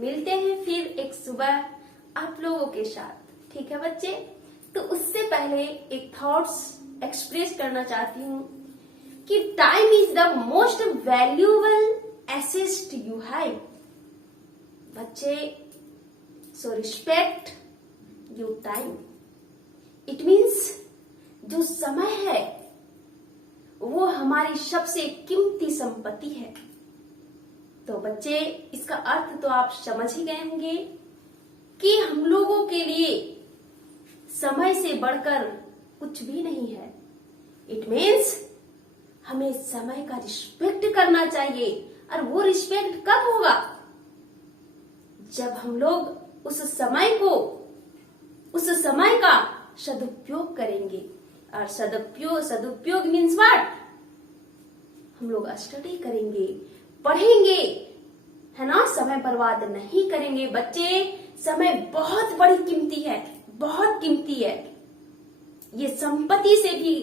मिलते हैं फिर एक सुबह आप लोगों के साथ। ठीक है बच्चे, तो उससे पहले एक थॉट्स एक्सप्रेस करना चाहती हूँ कि time is the most valuable asset you have. बच्चे, so respect your time. It means जो समय है वो हमारी सबसे कीमती संपत्ति है। तो बच्चे, इसका अर्थ तो आप समझ ही गए होंगे कि हम लोगों के लिए समय से बढ़कर कुछ भी नहीं है। इट मीन्स हमें समय का रिस्पेक्ट करना चाहिए। और वो रिस्पेक्ट कब होगा? जब हम लोग उस समय का सदुपयोग करेंगे। और सदुपयोग मीन्स व्हाट? हम लोग स्टडी करेंगे, पढ़ेंगे, है ना, समय बर्बाद नहीं करेंगे। बच्चे, समय बहुत बड़ी कीमती है, बहुत कीमती है। ये संपत्ति से भी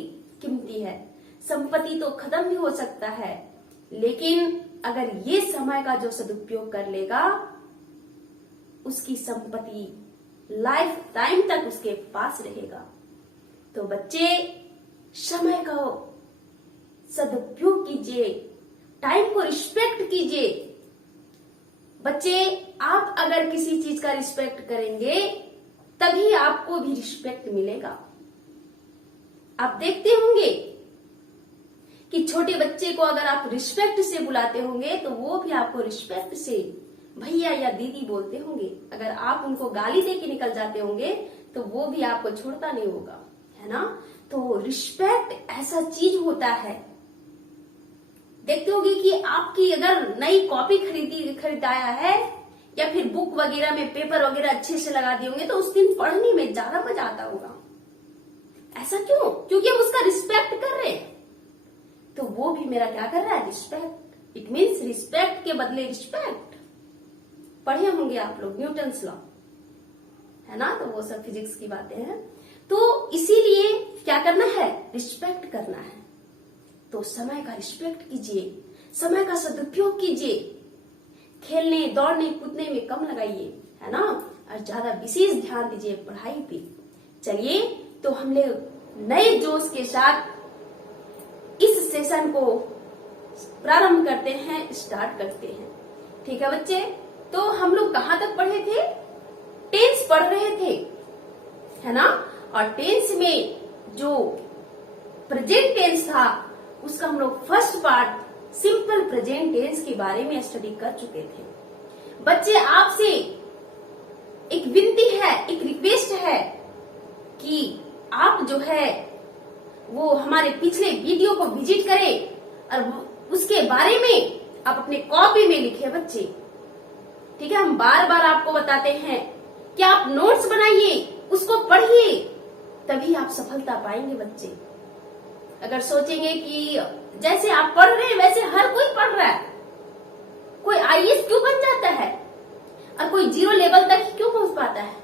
कीमती है। संपत्ति तो खत्म भी हो सकता है, लेकिन अगर ये समय का जो सदुपयोग कर लेगा, उसकी संपत्ति लाइफ टाइम तक उसके पास रहेगा। तो बच्चे, समय का सदुपयोग कीजिए, टाइम को रिस्पेक्ट कीजिए। बच्चे, आप अगर किसी चीज का रिस्पेक्ट करेंगे तभी आपको भी रिस्पेक्ट मिलेगा। आप देखते होंगे कि छोटे बच्चे को अगर आप रिस्पेक्ट से बुलाते होंगे तो वो भी आपको रिस्पेक्ट से भैया या दीदी बोलते होंगे। अगर आप उनको गाली दे के निकल जाते होंगे तो वो भी आपको छोड़ता नहीं होगा, है ना। तो रिस्पेक्ट ऐसा चीज होता है। देखते होंगे कि आपकी अगर नई कॉपी खरीदाया है या फिर बुक वगैरह में पेपर वगैरह अच्छे से लगा दिए होंगे तो उस दिन पढ़ने में ज्यादा मजा आता होगा। ऐसा क्यों? क्योंकि हम उसका रिस्पेक्ट कर रहे हैं। तो वो भी मेरा क्या कर रहा है? रिस्पेक्ट। इट मीन्स रिस्पेक्ट के बदले रिस्पेक्ट। पढ़े होंगे आप लोग न्यूटन्स लॉ, है ना, तो वो सब फिजिक्स की बातें हैं। तो इसीलिए क्या करना है? रिस्पेक्ट करना है। तो समय का रिस्पेक्ट कीजिए, समय का सदुपयोग कीजिए। खेलने, दौड़ने, कूदने में कम लगाइए, है ना, और ज्यादा विशेष ध्यान दीजिए पढ़ाई पे। चलिए, तो हम लोग नए जोश के साथ इस सेशन को प्रारंभ करते हैं, स्टार्ट करते हैं। ठीक है बच्चे, तो हम लोग कहाँ तक पढ़े थे? टेंस पढ़ रहे थे, है ना। और टेंस में जो प्रेजेंट टेंस था उसका हम लोग first part simple present tense के बारे में स्टडी कर चुके थे। बच्चे, आपसे एक विनती है, एक रिक्वेस्ट है कि आप जो है वो हमारे पिछले वीडियो को विजिट करें और उसके बारे में आप अपने कॉपी में लिखे बच्चे। ठीक है, हम बार बार आपको बताते हैं कि आप नोट्स बनाइए, उसको पढ़िए, तभी आप सफलता पाएंगे बच्चे। अगर सोचेंगे कि जैसे आप पढ़ रहे हैं वैसे हर कोई पढ़ रहा है, कोई आईएएस क्यों बन जाता है और कोई 0 लेवल तक क्यों पहुंच पाता है?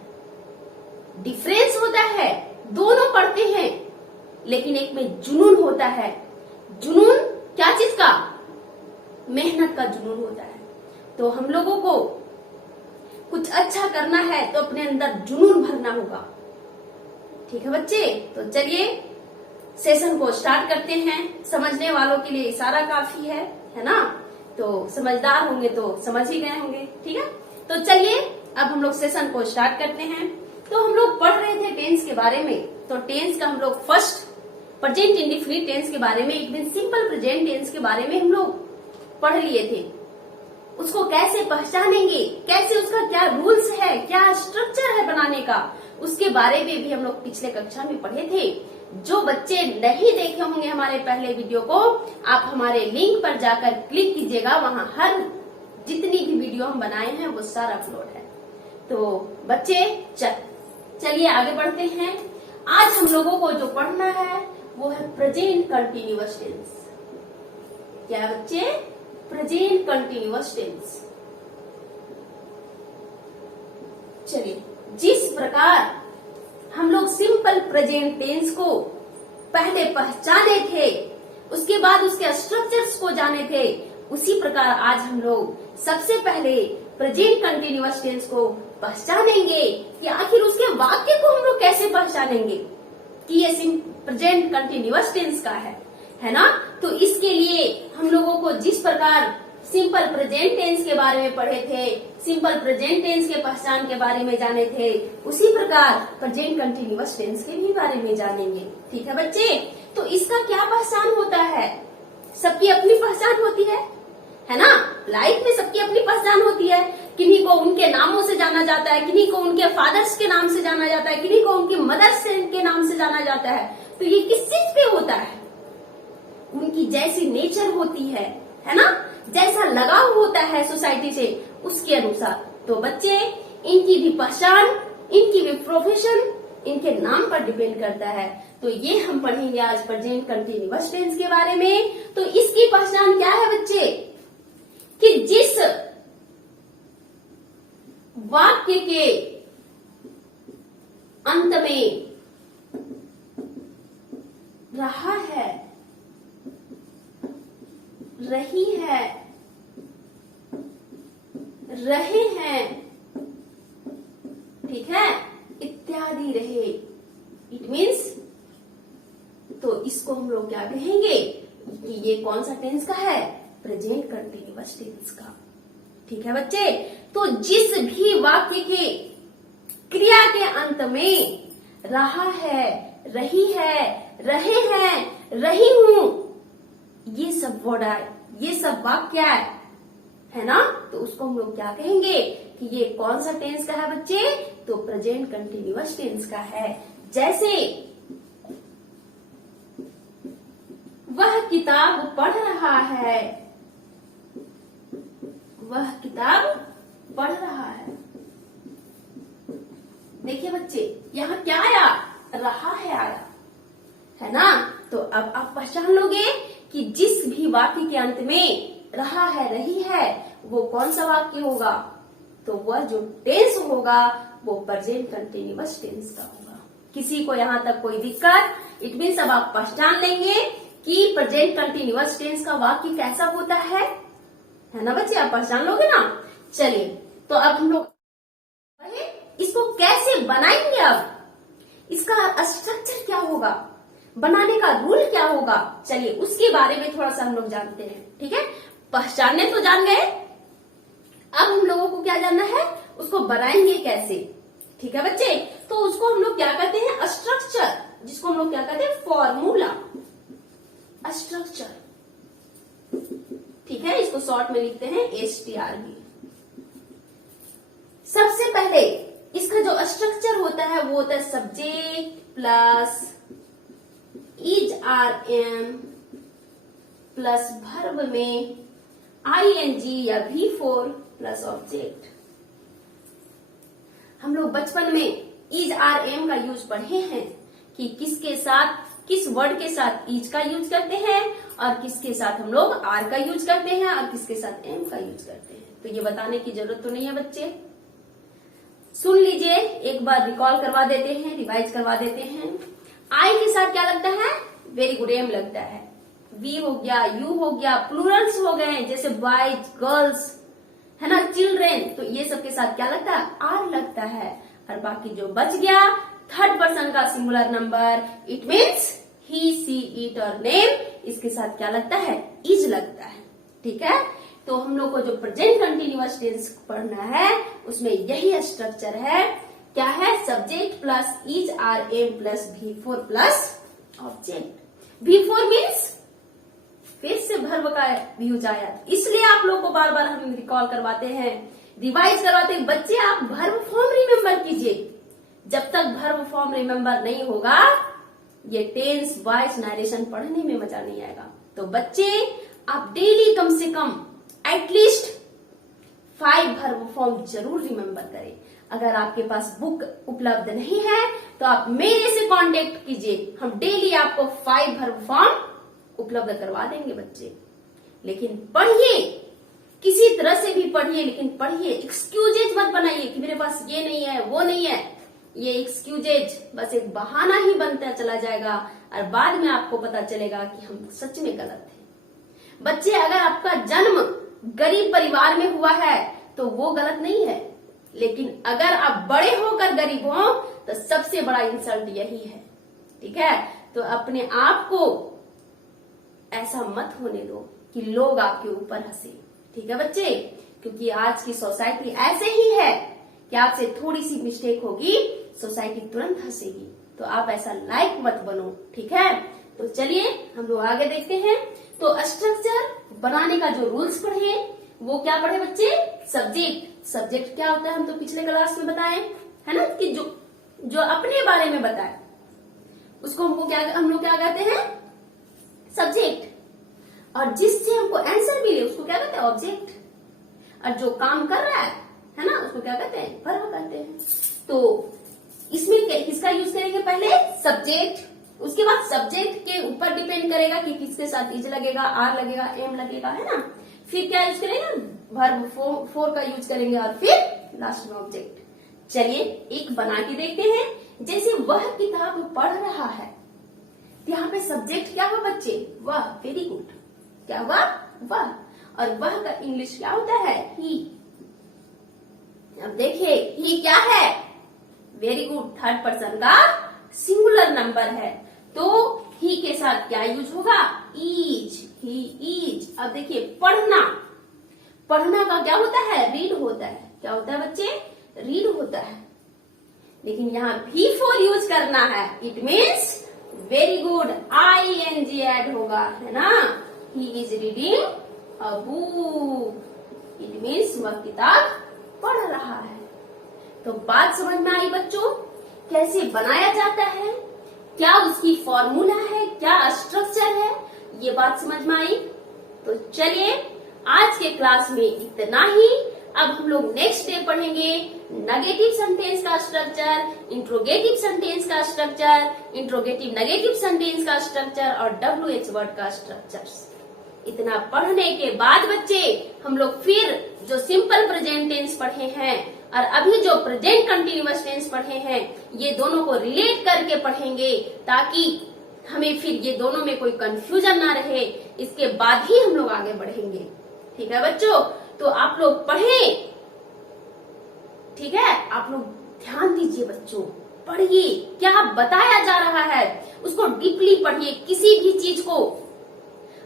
डिफरेंस होता है, दोनों पढ़ते हैं, लेकिन एक में जुनून होता है। जुनून क्या चीज का? मेहनत का जुनून होता है। तो हम लोगों को कुछ अच्छा करना है तो अपने अंदर जुनून भरना होगा। ठीक है बच्चे, तो चलिए सेशन को स्टार्ट करते हैं। समझने वालों के लिए इशारा काफी है ना। तो समझदार होंगे तो समझ ही गए होंगे। ठीक है, तो चलिए अब हम लोग सेशन को स्टार्ट करते हैं। तो हम लोग पढ़ रहे थे टेंस के बारे में। तो टेंस का हम लोग फर्स्ट प्रेजेंट इंडेफिनिट टेंस के बारे में, एक दिन सिंपल प्रेजेंट टेंस के बारे में हम लोग पढ़ लिए थे। उसको कैसे पहचानेंगे, कैसे उसका क्या रूल्स है, क्या स्ट्रक्चर है बनाने का, उसके बारे में भी हम लोग पिछले कक्षा में पढ़े थे। जो बच्चे नहीं देखे होंगे हमारे पहले वीडियो को, आप हमारे लिंक पर जाकर क्लिक कीजिएगा, वहां हर जितनी भी वीडियो हम बनाए हैं वो सारा अपलोड है। तो बच्चे, चलिए आगे बढ़ते हैं। आज हम लोगों को जो पढ़ना है वो है प्रेजेंट कंटिन्यूअस टेंस। क्या बच्चे? Present continuous tense. चलिए, जिस प्रकार हम लोग सिंपल प्रेजेंट टेंस को पहले पहचाने थे, उसके बाद उसके स्ट्रक्चर्स को जाने थे, उसी प्रकार आज हम लोग सबसे पहले प्रेजेंट कंटिन्यूअस टेंस को पहचानेंगे कि आखिर उसके वाक्य को हम लोग कैसे पहचानेंगे कि ये प्रेजेंट कंटिन्यूअस टेंस का है ना। तो इसके लिए हम लोगों को जिस प्रकार सिंपल प्रेजेंट टेंस के बारे में पढ़े थे, सिंपल प्रेजेंट टेंस के पहचान के बारे में जाने थे, उसी प्रकार प्रेजेंट कंटिन्यूअस टेंस के भी बारे में जानेंगे। ठीक है बच्चे, तो इसका क्या पहचान होता है? सबकी अपनी पहचान होती है ना। लाइफ में सबकी अपनी पहचान होती है। किन्हीं को उनके नामों से जाना जाता है, किन्हीं को उनके फादर्स के नाम से जाना जाता है, किन्हीं को उनकी मदर्स के नाम से जाना जाता है। तो ये किस चीज पे होता है? उनकी जैसी नेचर होती है ना, जैसा लगाव होता है सोसाइटी से, उसके अनुसार। तो बच्चे, इनकी भी पहचान, इनकी भी प्रोफेशन इनके नाम पर डिपेंड करता है। तो ये हम पढ़ेंगे आज प्रेजेंट कंटिन्यूअस टेंस के बारे में। तो इसकी पहचान क्या है बच्चे? कि जिस वाक्य के अंत में रहा है, रही है, रहे हैं, ठीक है, इत्यादि रहे, इट मीन्स, तो इसको हम लोग क्या कहेंगे कि ये कौन सा टेंस का है? प्रेजेंट कंटिन्यूअस टेंस का। ठीक है बच्चे, तो जिस भी वाक्य के क्रिया के अंत में रहा है, रही है, रहे हैं, रही हूं, ये सब वर्ड है, ये सब वाक्य है ना। तो उसको हम लोग क्या कहेंगे कि ये कौन सा टेंस का है बच्चे? तो प्रेजेंट कंटिन्यूअस टेंस का है। जैसे वह किताब पढ़ रहा है, वह किताब पढ़ रहा है। देखिए बच्चे, यहाँ क्या आया? रहा है आया, है ना। तो अब आप पहचान लोगे कि जिस भी वाक्य के अंत में रहा है, रही है, वो कौन सा वाक्य होगा? तो वह जो टेंस होगा वो प्रेजेंट कंटिन्यूअस टेंस का होगा। किसी को यहाँ तक कोई दिक्कत? इट मीन्स अब आप पहचान लेंगे कि प्रेजेंट कंटिन्यूअस टेंस का वाक्य कैसा होता है ना बच्चे। आप पहचान लोगे ना। चलिए, तो अब हम लोग इसको कैसे बनाएंगे? अब इसका स्ट्रक्चर क्या होगा, बनाने का रूल क्या होगा, चलिए उसके बारे में थोड़ा सा हम लोग जानते हैं। ठीक है, पहचानने तो जान गए, अब हम लोगों को क्या जानना है? उसको बनाएंगे कैसे। ठीक है बच्चे, तो उसको हम लोग क्या कहते हैं? स्ट्रक्चर, जिसको हम लोग क्या कहते हैं? Formula, structure. ठीक है, इसको शॉर्ट में लिखते हैं STRB। सबसे पहले इसका जो स्ट्रक्चर होता है वो होता है subject plus is are am plus verb में ING या V4 प्लस ऑब्जेक्ट। हम लोग बचपन में इज आर एम का यूज पढ़े हैं कि किसके साथ, किस वर्ड के साथ इज का यूज करते हैं और किसके साथ हम लोग आर का यूज करते हैं और किसके साथ एम का यूज करते हैं। तो ये बताने की जरूरत तो नहीं है बच्चे, सुन लीजिए, एक बार रिकॉल करवा देते हैं, रिवाइज करवा देते हैं। आई के साथ क्या लगता है? वेरी गुड, एम लगता है। वी हो गया, यू हो गया, प्लूरल्स हो गए जैसे बॉयज, गर्ल्स, है ना, चिल्ड्रेन, तो ये सब के साथ क्या लगता है? आर लगता है। और बाकी जो बच गया थर्ड पर्सन का singular number, it means he, she, it और नेम, इसके साथ क्या लगता है? इज लगता है। ठीक है, तो हम लोग को जो प्रेजेंट कंटिन्यूअस टेंस पढ़ना है उसमें यही स्ट्रक्चर है। क्या है? Subject plus is are am plus V4 plus object. V4 means फिर से वर्ब का यूज आया, इसलिए आप लोग को बार बार हम रिकॉल करवाते हैं, रिवाइज करवाते हैं। बच्चे आप वर्ब फॉर्म रिमेम्बर कीजिए, जब तक वर्ब फॉर्म रिमेम्बर नहीं होगा ये टेंस वॉइस नरेशन पढ़ने में मजा नहीं आएगा। तो बच्चे आप डेली कम से कम एटलीस्ट 5 वर्ब फॉर्म जरूर रिमेम्बर करें। अगर आपके पास बुक उपलब्ध नहीं है तो आप मेरे से कांटेक्ट कीजिए, हम डेली आपको 5 वर्ब फॉर्म उपलब्ध करवा देंगे बच्चे। लेकिन पढ़िए, किसी तरह से भी पढ़िए, लेकिन पढ़िए, एक्सक्यूजेज मत बनाइए कि मेरे पास ये नहीं है, वो नहीं है। ये एक्सक्यूजेज बस एक बहाना ही बनता चला जाएगा और बाद में आपको पता चलेगा कि हम सच में गलत थे। बच्चे, अगर आपका जन्म गरीब परिवार में हुआ है तो वो गलत नहीं है, लेकिन अगर आप बड़े होकर गरीब हो तो सबसे बड़ा इंसल्ट यही है। ठीक है, तो अपने आप को ऐसा मत होने दो कि लोग आपके ऊपर हंसे। ठीक है बच्चे, क्योंकि आज की सोसाइटी ऐसे ही है कि आपसे थोड़ी सी मिस्टेक होगी सोसाइटी तुरंत हंसेगी। तो आप ऐसा लाइक मत बनो। ठीक है, तो चलिए हम लोग आगे देखते हैं। तो स्ट्रक्चर बनाने का जो रूल्स पढ़े वो क्या पढ़े बच्चे? सब्जेक्ट। सब्जेक्ट क्या होता है हम तो पिछले क्लास में बताए है ना, कि जो अपने बारे में बताए उसको हम लोग क्या कहते हैं? सब्जेक्ट। और जिससे हमको आंसर मिले उसको क्या कहते हैं? ऑब्जेक्ट। और जो काम कर रहा है ना, उसको क्या कहते हैं? वर्ब कहते हैं। तो इसमें किसका यूज करेंगे? पहले सब्जेक्ट, उसके बाद सब्जेक्ट के ऊपर डिपेंड करेगा कि किसके साथ इज लगेगा, आर लगेगा, एम लगेगा, है ना। फिर क्या यूज करेंगे? वर्ब फोर का यूज करेंगे और फिर लास्ट में ऑब्जेक्ट। चलिए एक बना के देखते हैं। जैसे वह किताब पढ़ रहा है, यहाँ पे सब्जेक्ट क्या हुआ बच्चे? वह। Very good. क्या हुआ? वह। और वह का इंग्लिश क्या होता है? ही। अब देखिए ही क्या है? वेरी गुड, थर्ड पर्सन का सिंगुलर नंबर है, तो ही के साथ क्या यूज होगा? इज। He is. अब देखिए पढ़ना, पढ़ना का क्या होता है? रीड होता है। क्या होता है बच्चे? रीड होता है। लेकिन यहाँ भी फोर यूज करना है। It means very good, ING add होगा, है ना। He is reading a book. It means वह किताब पढ़ रहा है। तो बात समझ में आई बच्चों? कैसे बनाया जाता है, क्या उसकी फॉर्मूला है, क्या स्ट्रक्चर है, ये बात समझ में आई। तो चलिए आज के क्लास में इतना ही। अब हम लोग नेक्स्ट डे पढ़ेंगे नेगेटिव सेंटेंस का स्ट्रक्चर, इंट्रोगेटिव सेंटेंस का स्ट्रक्चर, इंट्रोगेटिव नेगेटिव सेंटेंस का स्ट्रक्चर और WH वर्ड का स्ट्रक्चर। इतना पढ़ने के बाद बच्चे हम लोग फिर जो सिंपल प्रेजेंट टेंस पढ़े हैं और अभी जो प्रेजेंट कंटिन्यूअस टेंस पढ़े हैं, ये दोनों को रिलेट करके पढ़ेंगे, ताकि हमें फिर ये दोनों में कोई कंफ्यूजन ना रहे। इसके बाद ही हम लोग आगे बढ़ेंगे। ठीक है बच्चों, तो आप लोग पढ़ें। ठीक है, आप लोग ध्यान दीजिए बच्चों, पढ़िए क्या बताया जा रहा है, उसको डीपली पढ़िए। किसी भी चीज को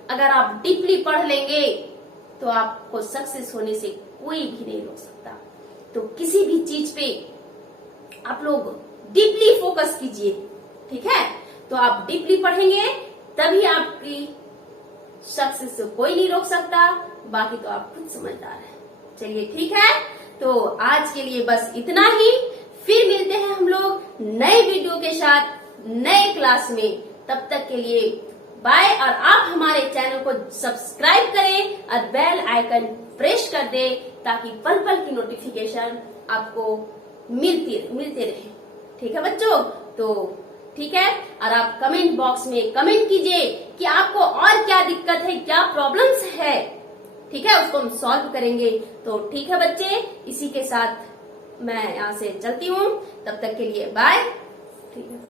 अगर आप डीपली पढ़ लेंगे तो आपको सक्सेस होने से कोई भी नहीं रोक सकता। तो किसी भी चीज पे आप लोग डीपली फोकस कीजिए। ठीक है, तो आप डीपली पढ़ेंगे तभी आपकी सक्सेस से कोई नहीं रोक सकता। बाकी तो आप खुद समझदार हैं। चलिए ठीक है, तो आज के लिए बस इतना ही। फिर मिलते हैं हम लोग नए वीडियो के साथ नए क्लास में। तब तक के लिए बाय। और आप हमारे चैनल को सब्सक्राइब करें और बेल आइकन प्रेस कर दें, ताकि पल पल की नोटिफिकेशन आपको मिलते रहे। ठीक है बच्चों, तो ठीक है। और आप कमेंट बॉक्स में कमेंट कीजिए कि आपको और क्या दिक्कत है, क्या प्रॉब्लम्स है। ठीक है, उसको हम सॉल्व करेंगे। तो ठीक है बच्चे, इसी के साथ मैं यहाँ से चलती हूँ। तब तक के लिए बाय। ठीक है।